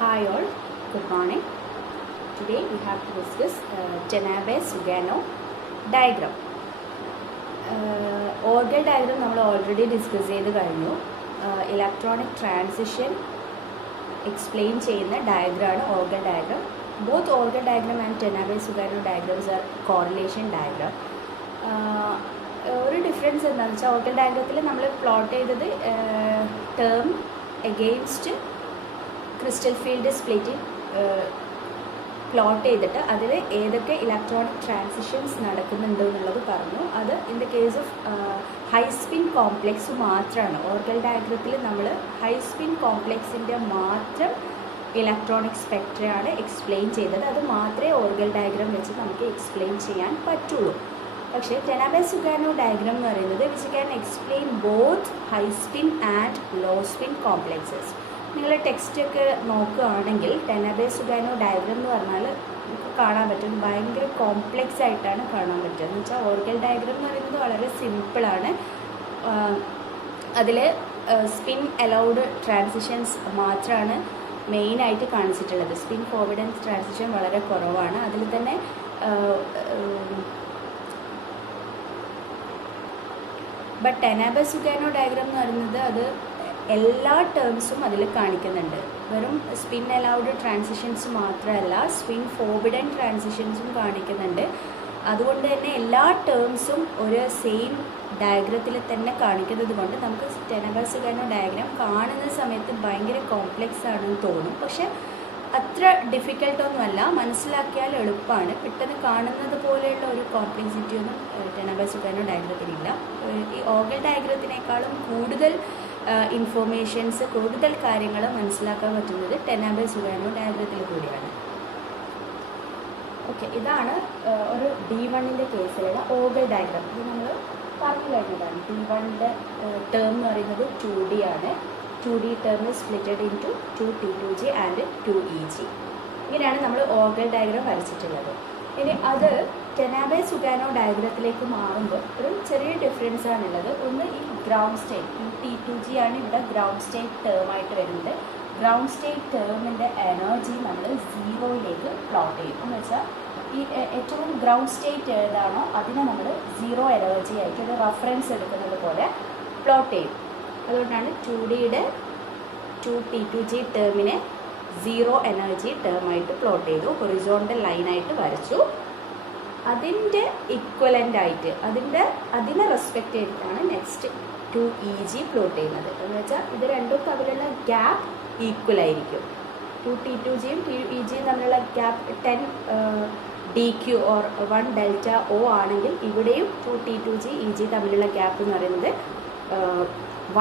Hi all, good morning. Today we have to discuss Tanabe-Sugano diagram. Orgel diagram നമ്മൾ already discuss ചെയ്ത് കഴിഞ്ഞു. Electronic transition explain ചെയ്യുന്ന diagram ആണ് orgel diagram. Both orgel diagram and Tanabe-Sugano diagrams are correlation diagram. ഒരു difference എന്താണെന്ന് വെച്ചാൽ orgel diagramത്തിൽ നമ്മൾ plot ചെയ്തത് term against crystal field splitting plot ചെയ്തിട്ട് അതിൽ ഏതൊക്കെ ഇലക്ട്രോണിക് ട്രാൻസിഷൻസ് നടക്കുന്നുണ്ട് എന്നുള്ളത് പറഞ്ഞു. അത് in the case of high spin complex മാത്രമാണ്. ഓർഗൽ ഡയഗ്രത്തിൽ നമ്മൾ ഹൈ സ്പിൻ കോംപ്ലെക്സിൻ്റെ മാത്രം ഇലക്ട്രോണിക് സ്പെക്ട്രയാണ് എക്സ്പ്ലെയിൻ ചെയ്തത്. അത് മാത്രമേ ഓർഗൽ ഡയഗ്രാം വെച്ച് നമുക്ക് എക്സ്പ്ലെയിൻ ചെയ്യാൻ പറ്റുള്ളൂ. പക്ഷേ ടെനാബെ-സുഗാനോ ഡയഗ്രാം എന്ന് പറയുന്നത് which can explain both high spin and low spin complexes. നിങ്ങൾ ടെക്സ്റ്റൊക്കെ നോക്കുകയാണെങ്കിൽ ടെനാബെ-സുഗാനോ ഡയഗ്രാം എന്ന് പറഞ്ഞാൽ നമുക്ക് കാണാൻ പറ്റും ഭയങ്കര കോംപ്ലെക്സ് ആയിട്ടാണ് കാണാൻ പറ്റുക. എന്ന് വെച്ചാൽ ഓർഗൽ ഡയഗ്രാം എന്ന് പറയുന്നത് വളരെ സിമ്പിളാണ്. അതിൽ സ്പിൻ അലൗഡ് ട്രാൻസിഷൻസ് മാത്രമാണ് മെയിനായിട്ട് കാണിച്ചിട്ടുള്ളത്. സ്പിൻ ഫോർവേഡ് ആൻഡ് ട്രാൻസിഷൻ വളരെ കുറവാണ്. അതിൽ തന്നെ ബട്ട് ടെനാബെ-സുഗാനോ ഡയഗ്രാം എന്ന് പറയുന്നത് അത് എല്ലാ ടേംസും അതിൽ കാണിക്കുന്നുണ്ട്. വെറും സ്പിൻ അലൗഡ് ട്രാൻസിഷൻസ് മാത്രമല്ല, സ്പിൻ ഫോർബിഡൻ ട്രാൻസിഷൻസും കാണിക്കുന്നുണ്ട്. അതുകൊണ്ട് തന്നെ എല്ലാ ടേംസും ഒരു സെയിം ഡയഗ്രത്തിൽ തന്നെ കാണിക്കുന്നത് കൊണ്ട് നമുക്ക് ടെനാബെ-സുഗാനോ ഡയഗ്രാം കാണുന്ന സമയത്ത് ഭയങ്കര കോംപ്ലെക്സ് ആണെന്ന് തോന്നും. പക്ഷെ അത്ര ഡിഫിക്കൽട്ടൊന്നുമല്ല, മനസ്സിലാക്കിയാൽ എളുപ്പമാണ്. പെട്ടെന്ന് കാണുന്നത് പോലെയുള്ള ഒരു കോംപ്ലെക്സിറ്റിയൊന്നും ടെനാബെ-സുഗാനോ ഡയഗ്രത്തിനില്ല. ഈ ഓർഗൽ ഡയഗ്രത്തിനേക്കാളും കൂടുതൽ ഇൻഫോർമേഷൻസ്, കൂടുതൽ കാര്യങ്ങൾ മനസ്സിലാക്കാൻ പറ്റുന്നത് ടെനാബെ-സുഗാനോ ഡയഗ്രത്തിൽ കൂടിയാണ്. ഓക്കെ, ഇതാണ് ഒരു D1-ൻ്റെ കേസിലുള്ള ഓർഗൽ ഡയഗ്രാം. ഇത് നമ്മൾ പറഞ്ഞു കഴിഞ്ഞതാണ്. D1-ൻ്റെ ടേം എന്ന് പറയുന്നത് 2D ആണ്. 2D term splitted into 2T2G and 2EG. ഇങ്ങനെയാണ് നമ്മൾ ഓർഗൽ ഡയഗ്രാം വരച്ചിട്ടുള്ളത്. ഇനി അത് ടെനാബെ-സുഗാനോ ഡയഗ്രത്തിലേക്ക് മാറുമ്പോൾ ഒരു ചെറിയ ഡിഫറൻസ് ആണുള്ളത്. ഒന്ന് ഈ ഗ്രൗണ്ട് സ്റ്റേറ്റ്, ഈ T2G ആണ് ഇവിടെ ഗ്രൗണ്ട് സ്റ്റേറ്റ് ടേമായിട്ട് വരുന്നത്. ഗ്രൗണ്ട് സ്റ്റേറ്റ് ടേമിൻ്റെ എനർജി നമ്മൾ 0യിലേക്ക് പ്ലോട്ട് ചെയ്യും. എന്ന് വെച്ചാൽ ഈ ഏറ്റവും ഗ്രൗണ്ട് സ്റ്റേറ്റ് ഏതാണോ അതിനെ നമ്മൾ 0 എനർജി ആയിട്ട് ഒരു റെഫറൻസ് എടുക്കുന്നത് പോലെ പ്ലോട്ട് ചെയ്യും. അതുകൊണ്ടാണ് 2Dയുടെ 2T2G ടേമിനെ 0 എനർജി ടേമായിട്ട് പ്ലോട്ട് ചെയ്തു. ഹൊറിസോണ്ടൽ ലൈനായിട്ട് വരച്ചു. അതിൻ്റെ ഇക്വലൻ്റ് ആയിട്ട് അതിനെ റെസ്പെക്റ്റ് ചെയ്തിട്ടാണ് നെക്സ്റ്റ് 2EG പ്ലോട്ട് ചെയ്യുന്നത്. എന്ന് വെച്ചാൽ ഇത് രണ്ടും തമ്മിലുള്ള ഗ്യാപ്പ് ഈക്വൽ ആയിരിക്കും. 2T2Gയും 2EGയും തമ്മിലുള്ള gap 10 DQ or 1 delta O ആണെങ്കിൽ ഇവിടെയും 2T2G EG തമ്മിലുള്ള ഗ്യാപ്പ് എന്ന് പറയുന്നത്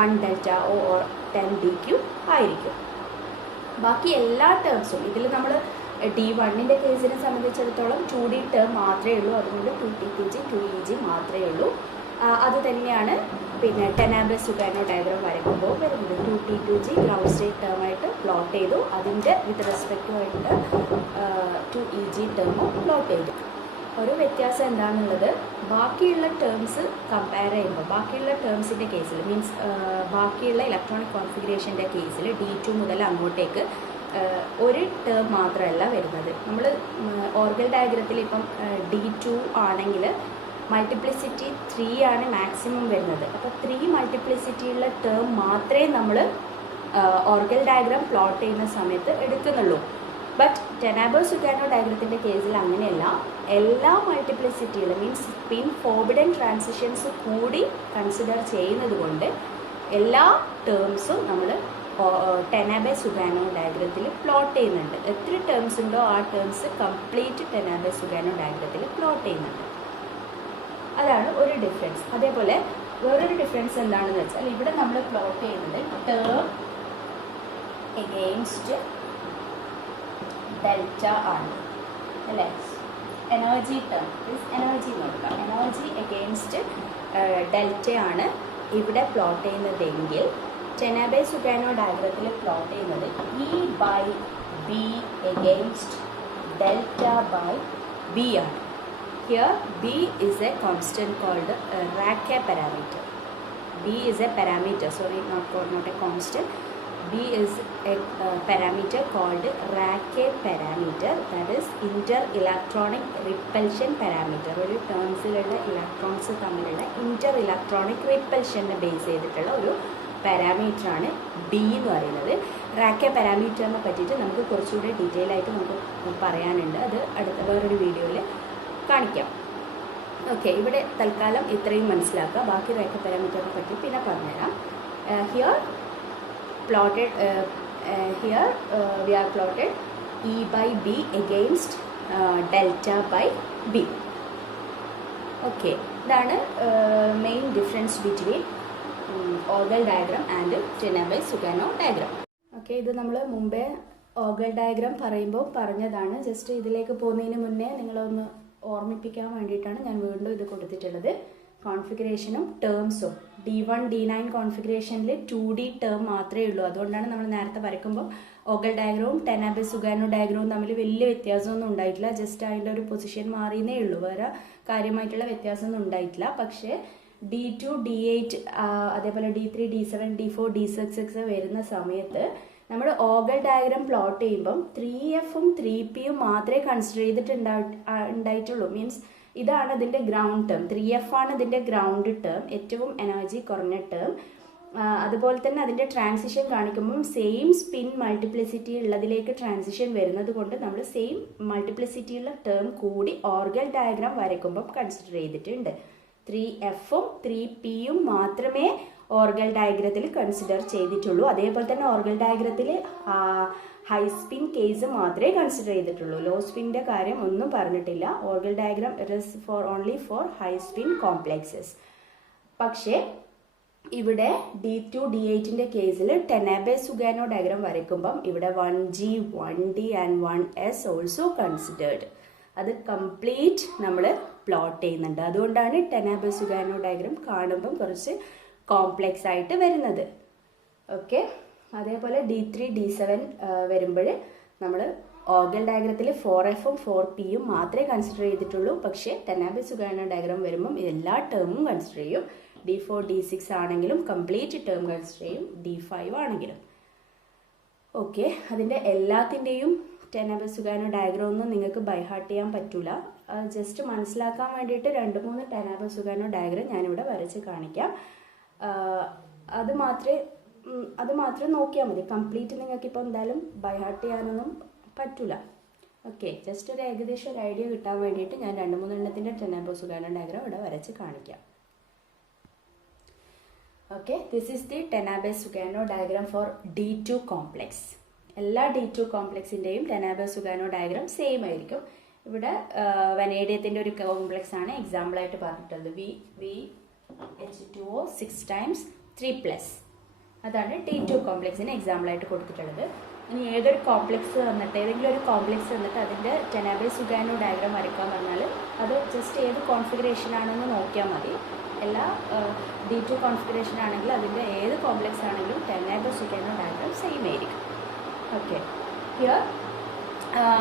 1 ഡെൽറ്റ O ഓർ 10 DQ ആയിരിക്കും. ബാക്കി എല്ലാ ടേംസും ഇതിൽ നമ്മൾ D1-ൻ്റെ കേസിനെ സംബന്ധിച്ചിടത്തോളം 2D ടേം മാത്രമേ ഉള്ളൂ. അതുകൊണ്ട് 2T2G 2EG മാത്രമേ ഉള്ളൂ. അത് തന്നെയാണ് പിന്നെ ടെനാബെ-സുഗാനോ ഡയഗ്രാം വരയ്ക്കുമ്പോൾ വരുന്നത്. 2T2G ഗ്രൗണ്ട് സ്റ്റേറ്റ് ടേമായിട്ട് പ്ലോട്ട് ചെയ്തു. അതിൻ്റെ വിത്ത് റെസ്പെക്റ്റുമായിട്ട് 2EG ടേമും പ്ലോട്ട് ചെയ്തു. ഒരു വ്യത്യാസം എന്താണെന്നുള്ളത്, ബാക്കിയുള്ള ടേംസ് കമ്പയർ ചെയ്യുമ്പോൾ ബാക്കിയുള്ള ടേംസിൻ്റെ കേസിൽ മീൻസ് ബാക്കിയുള്ള ഇലക്ട്രോണിക് കോൺഫിഗറേഷൻ്റെ കേസിൽ D2 മുതൽ അങ്ങോട്ടേക്ക് ഒരു ടേം മാത്രമല്ല വരുന്നത്. നമ്മൾ ഓർഗൽ ഡയഗ്രത്തിൽ ഇപ്പം D2 ആണെങ്കിൽ മൾട്ടിപ്ലിസിറ്റി 3 ആണ് മാക്സിമം വരുന്നത്. അപ്പോൾ 3 മൾട്ടിപ്ലിസിറ്റിയുള്ള ടേം മാത്രമേ നമ്മൾ ഓർഗൽ ഡയഗ്രാം പ്ലോട്ട് ചെയ്യുന്ന സമയത്ത് എടുക്കുന്നുള്ളൂ. ബട്ട് ടെനാബെ-സുഗാനോ ഡയഗ്രത്തിൻ്റെ കേസിൽ അങ്ങനെയല്ല. എല്ലാ മൾട്ടിപ്ലിസിറ്റികളും മീൻസ് സ്പിൻ ഫോർബിഡൻ ട്രാൻസിഷൻസ് കൂടി കൺസിഡർ ചെയ്യുന്നത് കൊണ്ട് എല്ലാ ടേംസും നമ്മൾ ടെനാബെ-സുഗാനോ ഡയഗ്രത്തിൽ പ്ലോട്ട് ചെയ്യുന്നുണ്ട്. എത്ര ടേംസ് ഉണ്ടോ ആ ടേംസ് കംപ്ലീറ്റ് ടെനാബെ-സുഗാനോ ഡയഗ്രത്തിൽ പ്ലോട്ട് ചെയ്യുന്നുണ്ട്. അതാണ് ഒരു ഡിഫറൻസ്. അതേപോലെ വേറൊരു ഡിഫറൻസ് എന്താണെന്ന് വെച്ചാൽ ഇവിടെ നമ്മൾ പ്ലോട്ട് ചെയ്യുന്നത് ടേം എഗെയിൻസ്റ്റ് ഡെൽറ്റ ആണ് അല്ലേ. എനർജി ടേം എനർജി നോക്കാം. എനർജി എഗെയിൻസ്റ്റ് ഡെൽറ്റ ആണ് ഇവിടെ പ്ലോട്ട് ചെയ്യുന്നതെങ്കിൽ ടെനാബെ-സുഗാനോ ഡയഗ്രത്തിൽ പ്ലോട്ട് ചെയ്യുന്നത് E/B against delta by B ആണ്. Here B is a constant called Racah parameter. B is a parameter, sorry, not a constant. B is a parameter called Rache parameter, that is inter-electronic repulsion parameter. ഒരു ടേംസിലുള്ള electrons തമ്മിലുള്ള ഇൻ്റർ-ഇലക്ട്രോണിക് റിപ്പൽഷനെ base ചെയ്തിട്ടുള്ള ഒരു പാരാമീറ്ററാണ് B എന്ന് പറയുന്നത്. റാക്കെ പാരാമീറ്ററിനെ പറ്റിയിട്ട് നമുക്ക് കുറച്ചുകൂടി ഡീറ്റെയിൽ ആയിട്ട് നമുക്ക് പറയാനുണ്ട്. അത് അടുത്ത വേറൊരു വീഡിയോയിൽ കാണിക്കാം. ഓക്കെ, ഇവിടെ തൽക്കാലം ഇത്രയും മനസ്സിലാക്കുക. ബാക്കി റാക്കെ പാരാമീറ്ററിനെ പറ്റി പിന്നെ പറഞ്ഞുതരാം. Here plotted here we are plotted E by B against delta by B. Okay, ഇതാണ് മെയിൻ ഡിഫറൻസ് ബിറ്റ്വീൻ ഓഗൽ diagram and Tanabe Sugano diagram. Okay, ഇത് നമ്മൾ മുമ്പേ ഓഗൽ ഡയഗ്രാം പറയുമ്പോൾ പറഞ്ഞതാണ്. ജസ്റ്റ് ഇതിലേക്ക് പോകുന്നതിന് മുന്നേ നിങ്ങളൊന്ന് ഓർമ്മിപ്പിക്കാൻ വേണ്ടിയിട്ടാണ് ഞാൻ വീണ്ടും ഇത് കൊടുത്തിട്ടുള്ളത്. കോൺഫിഗറേഷനും ടേംസും D1 D9 കോൺഫിഗറേഷനിൽ 2D ടേം മാത്രമേ ഉള്ളൂ. അതുകൊണ്ടാണ് നമ്മൾ നേരത്തെ വരയ്ക്കുമ്പോൾ ഓഗൽ ഡയഗ്രവും ടെനബെ-സുഗാനോ ഡയഗ്രവും തമ്മിൽ വലിയ വ്യത്യാസമൊന്നും ഉണ്ടായിട്ടില്ല. ജസ്റ്റ് അതിൻ്റെ ഒരു പൊസിഷൻ മാറിയെന്നേ ഉള്ളൂ, വേറെ കാര്യമായിട്ടുള്ള വ്യത്യാസമൊന്നും ഉണ്ടായിട്ടില്ല. പക്ഷേ D2 D8 അതേപോലെ D3 D7 D4 D6 വരുന്ന സമയത്ത് നമ്മൾ ഓഗൽ ഡയഗ്രാം പ്ലോട്ട് ചെയ്യുമ്പം 3Fഉം 3Pയും മാത്രമേ കൺസിഡർ ചെയ്തിട്ടുണ്ടായിട്ടുള്ളൂ. മീൻസ് ഇതാണ് അതിൻ്റെ ഗ്രൗണ്ട് ടേം. 3F ആണ് ഇതിൻ്റെ ഗ്രൗണ്ട് ടേം, ഏറ്റവും എനർജി കുറഞ്ഞ ടേം. അതുപോലെ തന്നെ അതിൻ്റെ ട്രാൻസിഷൻ കാണിക്കുമ്പം സെയിം സ്പിൻ മൾട്ടിപ്ലിസിറ്റി ഉള്ളതിലേക്ക് ട്രാൻസിഷൻ വരുന്നത് കൊണ്ട് നമ്മൾ സെയിം മൾട്ടിപ്ലിസിറ്റിയുള്ള ടേം കൂടി ഓർഗൽ ഡയഗ്രാം വരയ്ക്കുമ്പം കൺസിഡർ ചെയ്തിട്ടുണ്ട്. 3Fഉം 3Pയും മാത്രമേ ഓർഗൽ ഡയഗ്രത്തിൽ കൺസിഡർ ചെയ്തിട്ടുള്ളൂ. അതേപോലെ തന്നെ ഓർഗൽ ഡയഗ്രത്തിൽ ഹൈ സ്പിൻ കേസ് മാത്രമേ കൺസിഡർ ചെയ്തിട്ടുള്ളൂ. ലോ സ്പിൻ്റെ കാര്യം ഒന്നും പറഞ്ഞിട്ടില്ല. Orgel diagram it is for only for high spin complexes. പക്ഷേ ഇവിടെ D2 D8 കേസിൽ ടെനബെ-സുഗാനോ ഡയഗ്രാം വരയ്ക്കുമ്പം ഇവിടെ 1G 1D and 1S also considered. അത് കംപ്ലീറ്റ് നമ്മൾ പ്ലോട്ട് ചെയ്യുന്നുണ്ട്. അതുകൊണ്ടാണ് ടെനബെ-സുഗാനോ ഡയഗ്രാം കാണുമ്പം കുറച്ച് കോംപ്ലെക്സ് ആയിട്ട് വരുന്നത്. ഓക്കെ, അതേപോലെ D3 D7 വരുമ്പോൾ നമ്മൾ ഓർഗൽ ഡയഗ്രത്തിൽ 4Fഉം 4Pയും മാത്രമേ കൺസിഡർ ചെയ്തിട്ടുള്ളൂ. പക്ഷേ ടെനബെ-സുഗാനോ ഡയഗ്രാം വരുമ്പം എല്ലാ ടേമും കൺസിഡർ ചെയ്യും. D4 D6 ആണെങ്കിലും കംപ്ലീറ്റ് ടേം കൺസിഡർ ചെയ്യും, D5 ആണെങ്കിലും. ഓക്കെ, അതിൻ്റെ എല്ലാത്തിൻ്റെയും ടെനബെ-സുഗാനോ ഡയഗ്രാം ഒന്നും നിങ്ങൾക്ക് ബൈഹാർട്ട് ചെയ്യാൻ പറ്റില്ല. ജസ്റ്റ് മനസ്സിലാക്കാൻ വേണ്ടിയിട്ട് 2-3 ടെനബെ-സുഗാനോ ഡയഗ്രാം ഞാനിവിടെ വരച്ച് കാണിക്കാം. അത് മാത്രം നോക്കിയാൽ മതി. കംപ്ലീറ്റ് നിങ്ങൾക്കിപ്പോൾ എന്തായാലും ബൈഹാർട്ട് ചെയ്യാനൊന്നും പറ്റില്ല. ഓക്കെ, ജസ്റ്റ് ഒരു ഏകദേശം ഒരു ഐഡിയ കിട്ടാൻ വേണ്ടിയിട്ട് ഞാൻ 2-3 എണ്ണത്തിൻ്റെ ടെനബെ-സുഗാനോ ഡയഗ്രാം ഇവിടെ വരച്ച് കാണിക്കാം. Okay, this is the Tanabe Sugano diagram for D2 complex. എല്ലാ D2 കോംപ്ലെക്സിൻ്റെയും ടെനബെ-സുഗാനോ ഡയഗ്രാം സെയിം ആയിരിക്കും. ഇവിടെ വനേഡിയത്തിൻ്റെ ഒരു കോംപ്ലെക്സ് ആണ് എക്സാമ്പിളായിട്ട് പറഞ്ഞിട്ടുള്ളത്. H2O 6 times 3+. അതാണ് D2 കോംപ്ലെക്സിന് എക്സാമ്പിളായിട്ട് കൊടുത്തിട്ടുള്ളത്. ഇനി ഏതൊരു കോംപ്ലെക്സ് വന്നിട്ട് ഏതെങ്കിലും ഒരു കോംപ്ലെക്സ് വന്നിട്ട് അതിൻ്റെ ടെനബെ-സുഗാനോ ഡയഗ്രാം വരയ്ക്കാൻ പറഞ്ഞാൽ അത് ജസ്റ്റ് ഏത് കോൺഫിഗറേഷൻ ആണെന്ന് നോക്കിയാൽ മതി. എല്ലാ D2 കോൺഫിഗറേഷൻ ആണെങ്കിൽ അതിൻ്റെ ഏത് കോംപ്ലെക്സ് ആണെങ്കിലും ടെനബെ-സുഗാനോ ഡയഗ്രാം സെയിം ആയിരിക്കും. Okay, here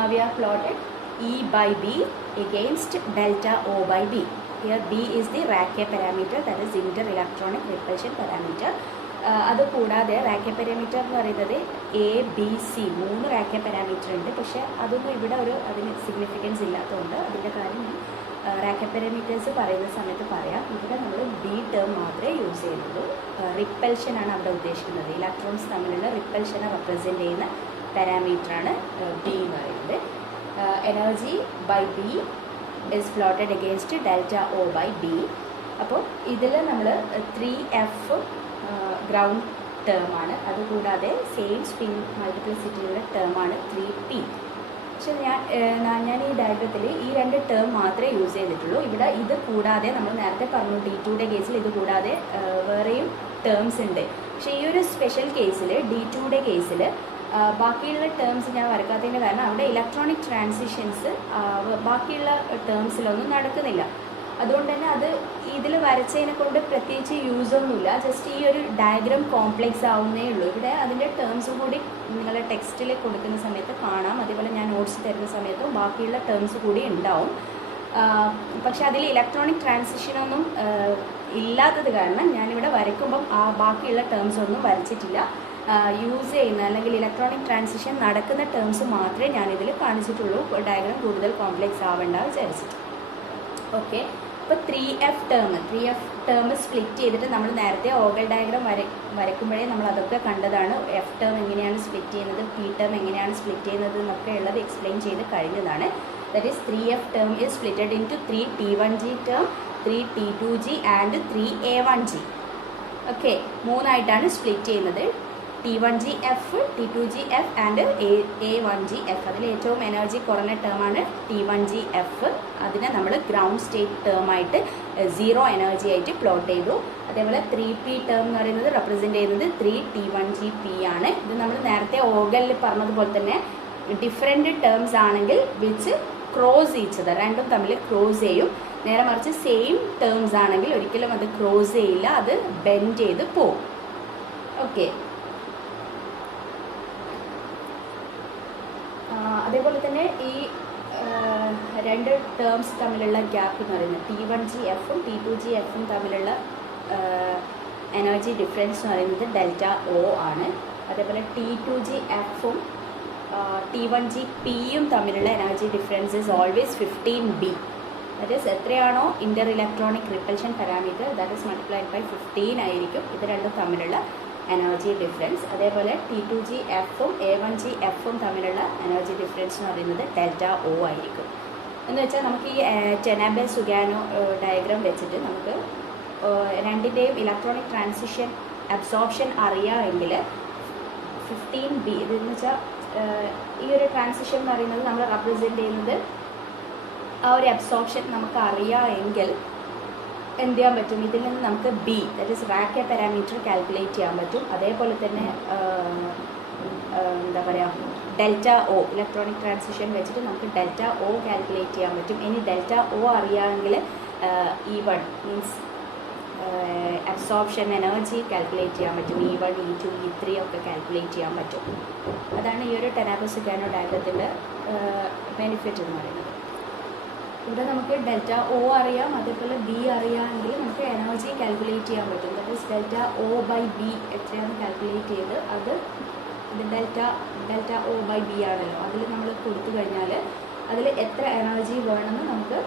we are plotted E by B against delta O by B. Here B is the Rache parameter, that is inter-electronic repulsion parameter. അത് കൂടാതെ റാക്കെ പാരാമീറ്റർ എന്ന് പറയുന്നത് ABC 3 റാക്കെ പാരാമീറ്റർ ഉണ്ട്. പക്ഷേ അതൊന്നും ഇവിടെ അതിന് സിഗ്നിഫിക്കൻസ് ഇല്ലാത്തതുകൊണ്ട് അതിൻ്റെ കാര്യം റാക്കെ പാരാമീറ്റേഴ്സ് പറയുന്ന സമയത്ത് പറയാം. ഇവിടെ നമ്മൾ B ടേം മാത്രമേ യൂസ് ചെയ്യുന്നുള്ളൂ. റിപ്പൽഷനാണ് അവിടെ ഉദ്ദേശിക്കുന്നത്. ഇലക്ട്രോൺസ് തമ്മിലുള്ള റിപ്പൽഷനെ റെപ്രസെൻറ്റ് ചെയ്യുന്ന പാരാമീറ്ററാണ് B എന്ന് പറയുന്നത്. Energy by B is plotted against delta O by B. അപ്പോൾ ഇതിൽ നമ്മൾ 3F ഗ്രൗണ്ട് ടേമാണ്. അതുകൂടാതെ സെയിം സ്പിൻ മൾട്ടിപ്ലിസിറ്റിയുള്ള ടേമാണ് 3P. പക്ഷെ ഞാൻ ഈ ഡയഗ്രത്തിൽ ഈ 2 ടേം മാത്രമേ യൂസ് ചെയ്തിട്ടുള്ളൂ. ഇവിടെ ഇത് കൂടാതെ നമ്മൾ നേരത്തെ പറഞ്ഞു D2 കേസിൽ ഇത് കൂടാതെ വേറെയും ടേംസ് ഉണ്ട്. പക്ഷേ ഈ ഒരു സ്പെഷ്യൽ കേസിൽ D2 കേസിൽ ബാക്കിയുള്ള ടേംസ് ഞാൻ വരക്കാത്തതിൻ്റെ കാരണം അവിടെ ഇലക്ട്രോണിക് ട്രാൻസിഷൻസ് ബാക്കിയുള്ള ടേംസിലൊന്നും നടക്കുന്നില്ല. അതുകൊണ്ട് തന്നെ അത് ഇതിൽ വരച്ചതിനെ കൊണ്ട് പ്രത്യേകിച്ച് യൂസൊന്നുമില്ല. ജസ്റ്റ് ഈ ഒരു ഡയഗ്രാം കോംപ്ലെക്സ് ആവുന്നേ ഉള്ളൂ. ഇവിടെ അതിൻ്റെ ടേംസും കൂടി നിങ്ങളെ ടെക്സ്റ്റിൽ കൊടുക്കുന്ന സമയത്ത് കാണാം. അതേപോലെ ഞാൻ നോട്ട്സ് തരുന്ന സമയത്തും ബാക്കിയുള്ള ടേംസ് കൂടി ഉണ്ടാവും. പക്ഷെ അതിൽ ഇലക്ട്രോണിക് ട്രാൻസിഷനൊന്നും ഇല്ലാത്തത് കാരണം ഞാനിവിടെ വരയ്ക്കുമ്പം ആ ബാക്കിയുള്ള ടേംസ് ഒന്നും വരച്ചിട്ടില്ല. യൂസ് ചെയ്യുന്ന അല്ലെങ്കിൽ ഇലക്ട്രോണിക് ട്രാൻസിഷൻ നടക്കുന്ന ടേംസ് മാത്രമേ ഞാനിതിൽ കാണിച്ചിട്ടുള്ളൂ. ഡയഗ്രാം കൂടുതൽ കോംപ്ലെക്സ് ആവേണ്ട വിചാരിച്ചിട്ട്. ഓക്കെ, അപ്പോൾ 3F ടേം സ്പ്ലിറ്റ് ചെയ്തിട്ട് നമ്മൾ നേരത്തെ ഓഗൽ ഡയഗ്രാം വരയ്ക്കുമ്പോഴേ നമ്മൾ അതൊക്കെ കണ്ടതാണ്. എഫ് ടേം എങ്ങനെയാണ് സ്പ്ലിറ്റ് ചെയ്യുന്നത്, പി ടേം എങ്ങനെയാണ് സ്പ്ലിറ്റ് ചെയ്യുന്നത് എന്നൊക്കെ ഉള്ളത് എക്സ്പ്ലെയിൻ ചെയ്ത് കഴിഞ്ഞതാണ്. That is 3F term is splitted into 3 T1G term, 3 T2G and 3 A1G. Okay, മൂന്നായിട്ടാണ് സ്പ്ലിറ്റ് ചെയ്യുന്നത്. T1GF, T2GF and A1GF. അതിൽ ഏറ്റവും എനർജി കുറഞ്ഞ ടേമാണ് T1GF. അതിനെ നമ്മൾ ഗ്രൗണ്ട് സ്റ്റേറ്റ് ടേമായിട്ട് 0 എനർജി ആയിട്ട് പ്ലോട്ട് ചെയ്തു. അതേപോലെ 3P ടേം എന്ന് പറയുന്നത് റെപ്രസെൻറ്റ് ചെയ്യുന്നത് 3T1GP ആണ്. ഇത് നമ്മൾ നേരത്തെ ഓഗലിൽ പറഞ്ഞതുപോലെ തന്നെ ഡിഫറെൻറ്റ് ടേംസ് ആണെങ്കിൽ വിച്ച് ക്രോസ് ഈച്ചത്, രണ്ടും തമ്മിൽ ക്രോസ് ചെയ്യും. നേരെ മറിച്ച് സെയിം ടേംസ് ആണെങ്കിൽ ഒരിക്കലും അത് ക്രോസ് ചെയ്യില്ല, അത് ബെൻഡ് ചെയ്ത് പോകും. ഓക്കെ, അതേപോലെ തന്നെ ഈ രണ്ട് ടേംസ് തമ്മിലുള്ള ഗ്യാപ്പ് എന്ന് പറയുന്നത് T1GFും T2GFും തമ്മിലുള്ള എനർജി ഡിഫറൻസ് എന്ന് പറയുന്നത് ഡെൽറ്റ ഒ ആണ്. അതേപോലെ T2GFും T1GPയും തമ്മിലുള്ള energy difference is always 15B. That is എത്രയാണോ inter electronic repulsion parameter that is multiplied by 15 ആയിരിക്കും ഇത് രണ്ടും തമ്മിലുള്ള എനർജി ഡിഫറൻസ്. അതേപോലെ T2GFും A1GFും തമ്മിലുള്ള എനർജി ഡിഫറൻസ് എന്ന് പറയുന്നത് ഡെൽറ്റ ഒ ആയിരിക്കും. എന്ന് വെച്ചാൽ നമുക്ക് ഈ ടെനാബെ-സുഗാനോ ഡയഗ്രാം വെച്ചിട്ട് നമുക്ക് രണ്ടിൻ്റെയും ഇലക്ട്രോണിക് ട്രാൻസിഷൻ അബ്സോർപ്ഷൻ അറിയാമെങ്കിൽ 15B ഇതെന്ന് വെച്ചാൽ ഈ ഒരു ട്രാൻസിഷൻ എന്ന് പറയുന്നത് നമ്മൾ റെപ്രസെൻറ്റ് ചെയ്യുന്നത് ആ ഒരു അബ്സോർപ്ഷൻ നമുക്ക് അറിയാമെങ്കിൽ എന്ത് ചെയ്യാൻ പറ്റും, ഇതിൽ നിന്ന് നമുക്ക് B that is rack parameter calculate ചെയ്യാൻ പറ്റും. അതേപോലെ തന്നെ എന്താ പറയുക ഡെൽറ്റ ഒ ഇലക്ട്രോണിക് ട്രാൻസിഷൻ വെച്ചിട്ട് നമുക്ക് ഡെൽറ്റ ഒ കാൽക്കുലേറ്റ് ചെയ്യാൻ പറ്റും. ഇനി ഡെൽറ്റ ഒ അറിയാമെങ്കിൽ E1 means absorption energy calculate ചെയ്യാൻ പറ്റും. E1, E2, E3 ഒക്കെ കാൽക്കുലേറ്റ് ചെയ്യാൻ പറ്റും. അതാണ് ഈ ഒരു ടെനാബെ-സുഗാനോ ഡയഗ്രത്തിൻ്റെ ബെനിഫിറ്റ് എന്ന് പറയുന്നത്. ഇവിടെ നമുക്ക് ഡെൽറ്റ ഒ അറിയാം, അതേപോലെ B അറിയാമെങ്കിൽ നമുക്ക് എനർജി കാൽക്കുലേറ്റ് ചെയ്യാൻ പറ്റും. That is delta O by B എത്രയാണ് കാൽക്കുലേറ്റ് ചെയ്ത് അത് ഡെൽറ്റ ഒ ബൈ B ആണല്ലോ. അതിൽ നമ്മൾ കൊടുത്തു കഴിഞ്ഞാൽ അതിൽ എത്ര എനർജി വേണമെന്ന് നമുക്ക്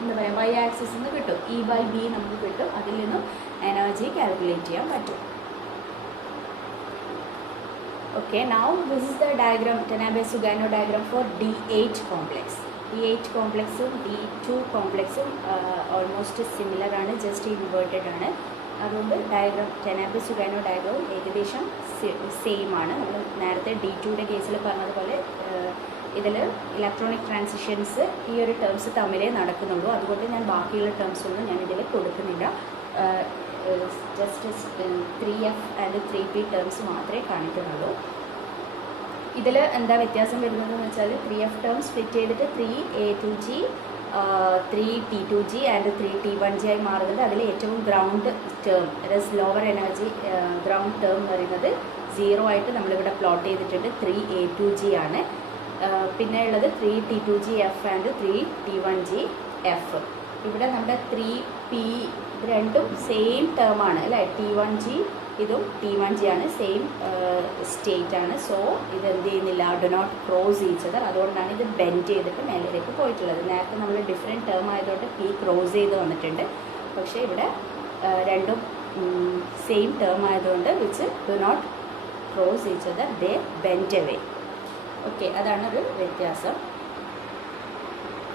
എന്താ പറയുക Y ആക്സിസിൽ നിന്ന് കിട്ടും. E ബൈ B നമുക്ക് കിട്ടും. അതിൽ നിന്നും എനർജി കാൽക്കുലേറ്റ് ചെയ്യാൻ പറ്റും. Okay, now this is the diagram, Tenabe-Sugano diagram for D8 complex. D8 കോംപ്ലക്സും D2 കോംപ്ലക്സും ഓൾമോസ്റ്റ് സിമിലർ ആണ്, ജസ്റ്റ് ഇൻവേർട്ടഡ് ആണ്. അതുകൊണ്ട് ഡയഗ്രാം ടെനാബെ-സുഗാനോ ഡയഗ്രാം ഏകദേശം സെയിം ആണ്. നമ്മൾ നേരത്തെ D2യുടെ കേസിൽ പറഞ്ഞതുപോലെ ഇതിൽ ഇലക്ട്രോണിക് ട്രാൻസിഷൻസ് ഈ ഒരു ടേംസ് തമ്മിലേ നടക്കുന്നുള്ളൂ. അതുകൊണ്ട് ഞാൻ ബാക്കിയുള്ള ടേംസ് ഒന്നും ഞാൻ ഇതിൽ കൊടുക്കുന്നില്ല. Just 3F and 3P terms മാത്രമേ കാണിക്കുന്നുള്ളൂ. ഇതിൽ എന്താ വ്യത്യാസം വരുന്നതെന്ന് വെച്ചാൽ 3F ടേം സ്പ്ലിറ്റ് ചെയ്തിട്ട് 3A2G 3T2G ആൻഡ് 3T1G ആയി മാറുന്നത്. അതിൽ ഏറ്റവും ഗ്രൗണ്ട് ടേം അതായത് ലോവർ എനർജി ഗ്രൗണ്ട് ടേം എന്ന് പറയുന്നത് 0 ആയിട്ട് നമ്മളിവിടെ പ്ലോട്ട് ചെയ്തിട്ടുണ്ട്. 3A2G ആണ്. പിന്നെ ഉള്ളത് 3T2GF ആൻഡ് 3T1GF. ഇവിടെ നമ്മുടെ 3P രണ്ടും സെയിം ടേമാണ് അല്ലേ. T1G ഇതും T1G ആണ്, സെയിം സ്റ്റേറ്റ് ആണ്. സോ ഇത് എന്ത് ചെയ്യുന്നില്ല, do not cross each other. അതുകൊണ്ടാണ് ഇത് ബെൻഡ് ചെയ്തിട്ട് മേലേക്ക് പോയിട്ടുള്ളത്. നേരത്തെ നമ്മൾ ഡിഫറെൻറ്റ് ടേം ആയതുകൊണ്ട് P ക്രോസ് ചെയ്ത് വന്നിട്ടുണ്ട്. പക്ഷേ ഇവിടെ രണ്ടും സെയിം ടേം ആയതുകൊണ്ട് which do not cross each other, they bend away. Okay, അതാണ് ഒരു വ്യത്യാസം.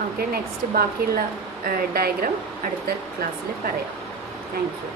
ഓക്കെ, നെക്സ്റ്റ് ബാക്കിയുള്ള ഡയഗ്രാം അടുത്ത ക്ലാസ്സിൽ പറയാം. Thank you.